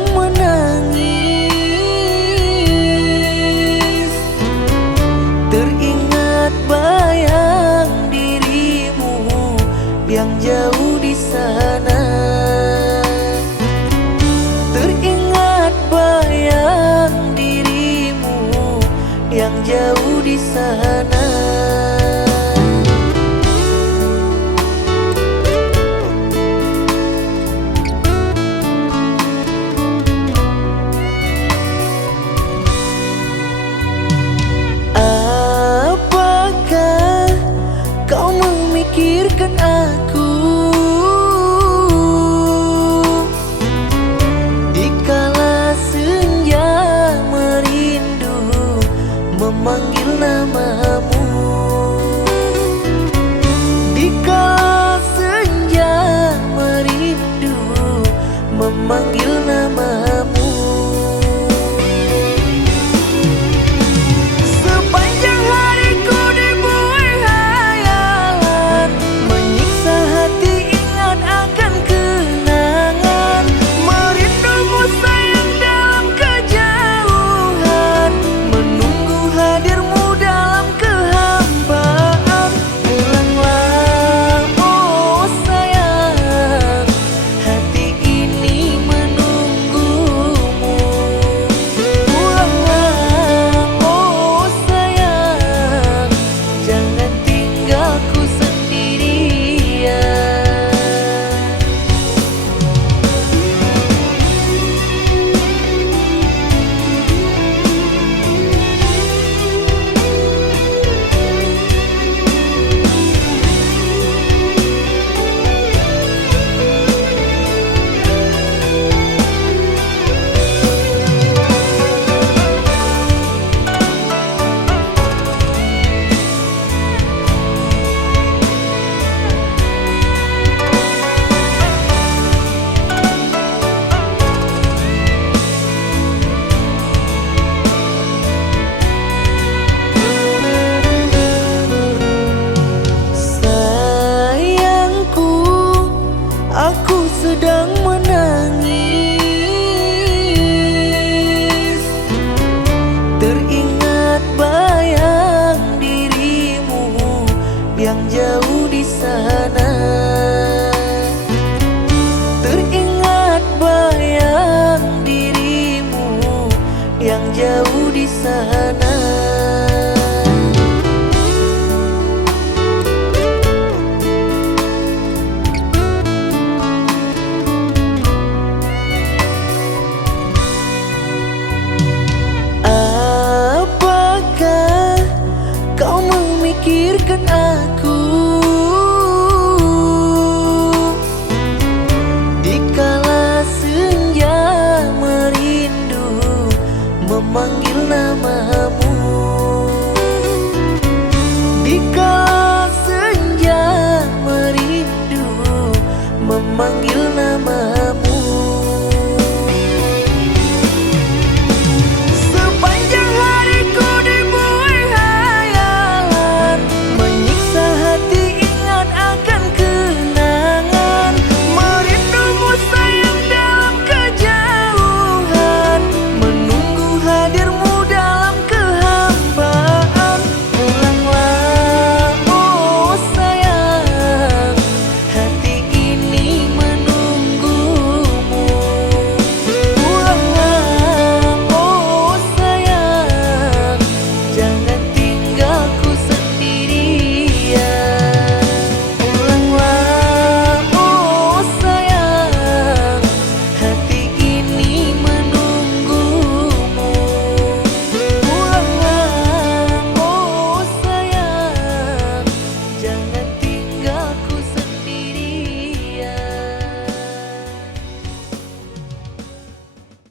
sedang menangis, teringat bayang dirimu yang jauh di sana. Teringat bayang dirimu yang jauh di sana. Apakah kau memikirkan aku dikala senja merindu memanggil namamu? Dikala senja merindu memanggil namamu. Sepanjang hariku dibuai hayalan, menyiksa hati ingat akan kenangan. Merindumu sayang dalam kejauhan, menunggu hadirmu dalam kehampaan. Pulanglah oh sayang, hati ini menunggumu. Pulanglah oh sayang, jangan tinggalku sendirian. Sayangku, aku sedang menangis, teringat bayang dirimu yang jauh di sana. Teringat bayang dirimu yang jauh di sana.